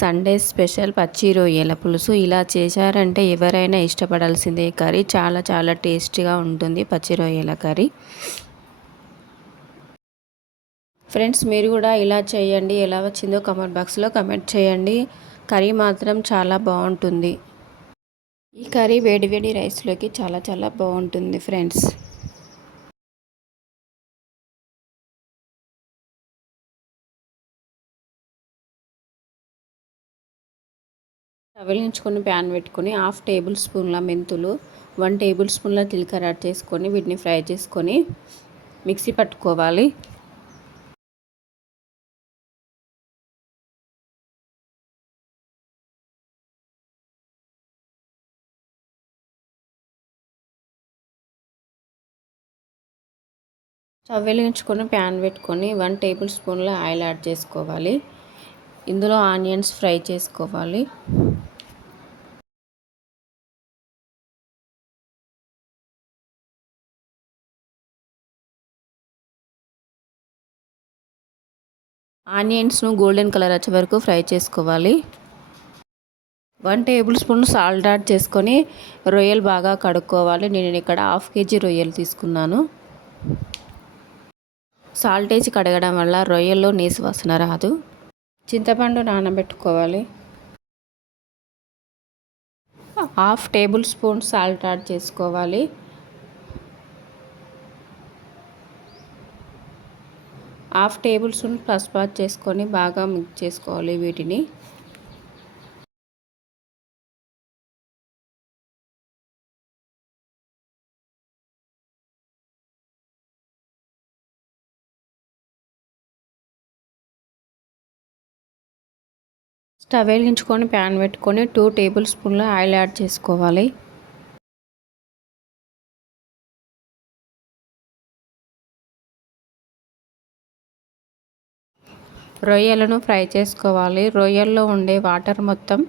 Sunday special పచ్చి రొయ్యల పులుసు. ఇలా చేశారంటే ఎవరైనా ఇష్టపడాల్సిందే కర్రీ. చాలా చాలా టేస్టీగా ఉంటుంది పచ్చి రొయ్యల కర్రీ. ఫ్రెండ్స్, మీరు కూడా ఇలా చేయండి. ఎలా వచ్చిందో కామెంట్ బాక్స్లో కామెంట్ చేయండి. కర్రీ మాత్రం చాలా బాగుంటుంది. ఈ కర్రీ వేడి వేడి రైస్లోకి చాలా చాలా బాగుంటుంది ఫ్రెండ్స్. వెలిగించుకొని ప్యాన్ పెట్టుకొని 1/2 టేబుల్ స్పూన్ల మెంతులు, 1 టేబుల్ స్పూన్ల జీలకర్ర యాడ్ చేసుకొని వీటిని ఫ్రై చేసుకొని మిక్సీ పట్టుకోవాలి. స్టవ్ వెలిగించుకొని ప్యాన్ పెట్టుకొని 1 టేబుల్ స్పూన్ల ఆయిల్ యాడ్ చేసుకోవాలి. ఇందులో ఆనియన్స్ ఫ్రై చేసుకోవాలి. ఆనియన్స్ను గోల్డెన్ కలర్ వచ్చే వరకు ఫ్రై చేసుకోవాలి. 1 టేబుల్ స్పూన్ సాల్ట్ యాడ్ చేసుకొని రొయ్యలు బాగా కడుక్కోవాలి. నేను ఇక్కడ 1/2 కేజీ రొయ్యలు తీసుకున్నాను. సాల్ట్ వేసి కడగడం వల్ల రొయ్యల్లో నీసు వాసన రాదు. చింతపండు నానబెట్టుకోవాలి. 1/2 టేబుల్ స్పూన్ సాల్ట్ యాడ్ చేసుకోవాలి. 1/2 టేబుల్ స్పూన్ పసుపు యాడ్ చేసుకొని బాగా మిక్స్ చేసుకోవాలి వీటిని. స్టవ్ వెలిగించుకొని ప్యాన్ పెట్టుకొని 2 టేబుల్ స్పూన్ల ఆయిల్ యాడ్ చేసుకోవాలి. రొయ్యలను ఫ్రై చేసుకోవాలి. రొయ్యల్లో ఉండే వాటర్ మొత్తం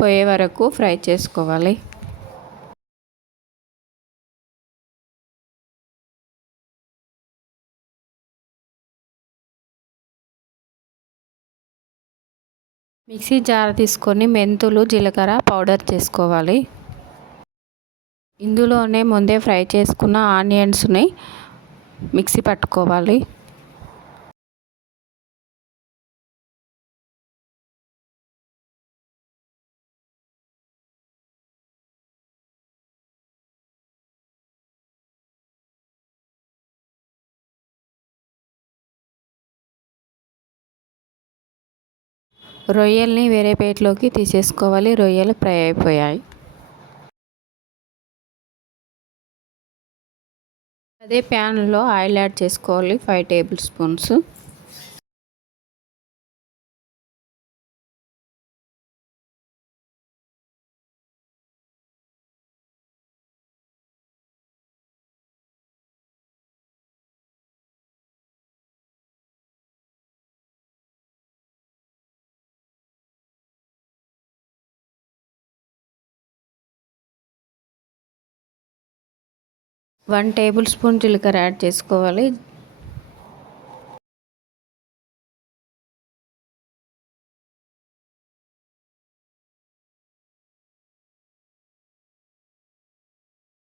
పోయే వరకు ఫ్రై చేసుకోవాలి. మిక్సీ జార్ తీసుకొని మెంతులు, జీలకర్ర పౌడర్ చేసుకోవాలి. ఇందులోనే ముందే ఫ్రై చేసుకున్న ఆనియన్స్ని మిక్సీ పట్టుకోవాలి. రొయ్యల్ని వేరే ప్లేట్లోకి తీసేసుకోవాలి. రొయ్యలు ఫ్రై అయిపోయాయి. అదే ప్యాన్లో ఆయిల్ యాడ్ చేసుకోవాలి. 5 tablespoons. One tablespoon జీలకర్ర యాడ్ చేసుకోవాలి.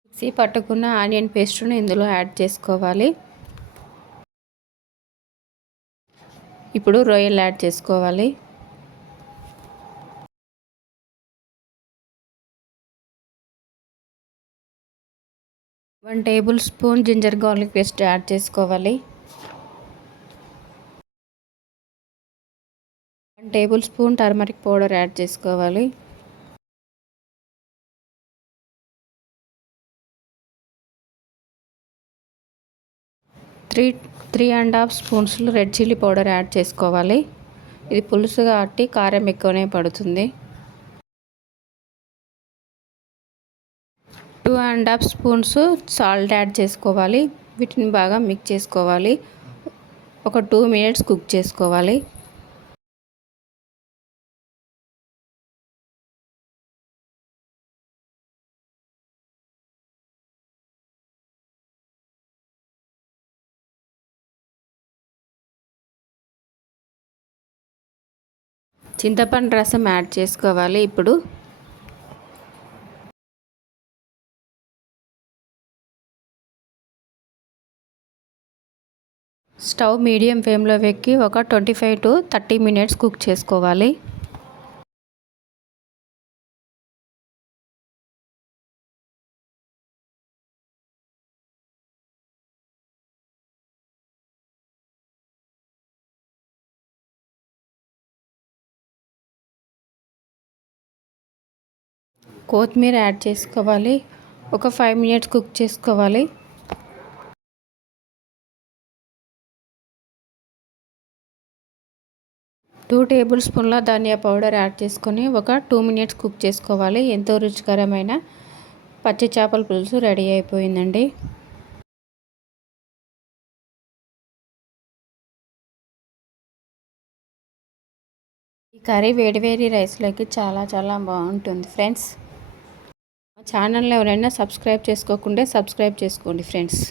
మిక్సీ పట్టుకున్న ఆనియన్ పేస్ట్ను ఇందులో యాడ్ చేసుకోవాలి. ఇప్పుడు రొయ్యలు యాడ్ చేసుకోవాలి. One tablespoon ginger garlic paste add చేసుకోవాలి. 1 tablespoon turmeric powder add చేసుకోవాలి. 3.5 spoons red chilli powder add చేసుకోవాలి. ఇది పులుసు కాబట్టి కారం ఎక్కువనే పడుతుంది. 2.5 స్పూన్స్ సాల్ట్ యాడ్ చేసుకోవాలి. వీటిని బాగా మిక్స్ చేసుకోవాలి. ఒక 2 మినిట్స్ కుక్ చేసుకోవాలి. చింతపండు రసం యాడ్ చేసుకోవాలి. ఇప్పుడు స్టవ్ మీడియం ఫ్లేమ్లో పెట్టి ఒక 25 to 30 మినిట్స్ కుక్ చేసుకోవాలి. కొత్తిమీర యాడ్ చేసుకోవాలి. ఒక 5 మినిట్స్ కుక్ చేసుకోవాలి. 2 టేబుల్ స్పూన్ల ధనియా పౌడర్ యాడ్ చేసుకొని ఒక 2 మినిట్స్ కుక్ చేసుకోవాలి. ఎంతో రుచికరమైన పచ్చి చేపల పులుసు రెడీ అయిపోయిందండి. ఈ కర్రీ వేడి రైస్లోకి చాలా బాగుంటుంది ఫ్రెండ్స్. ఛానల్ని ఎవరైనా సబ్స్క్రైబ్ చేసుకోకుంటే సబ్స్క్రైబ్ చేసుకోండి ఫ్రెండ్స్.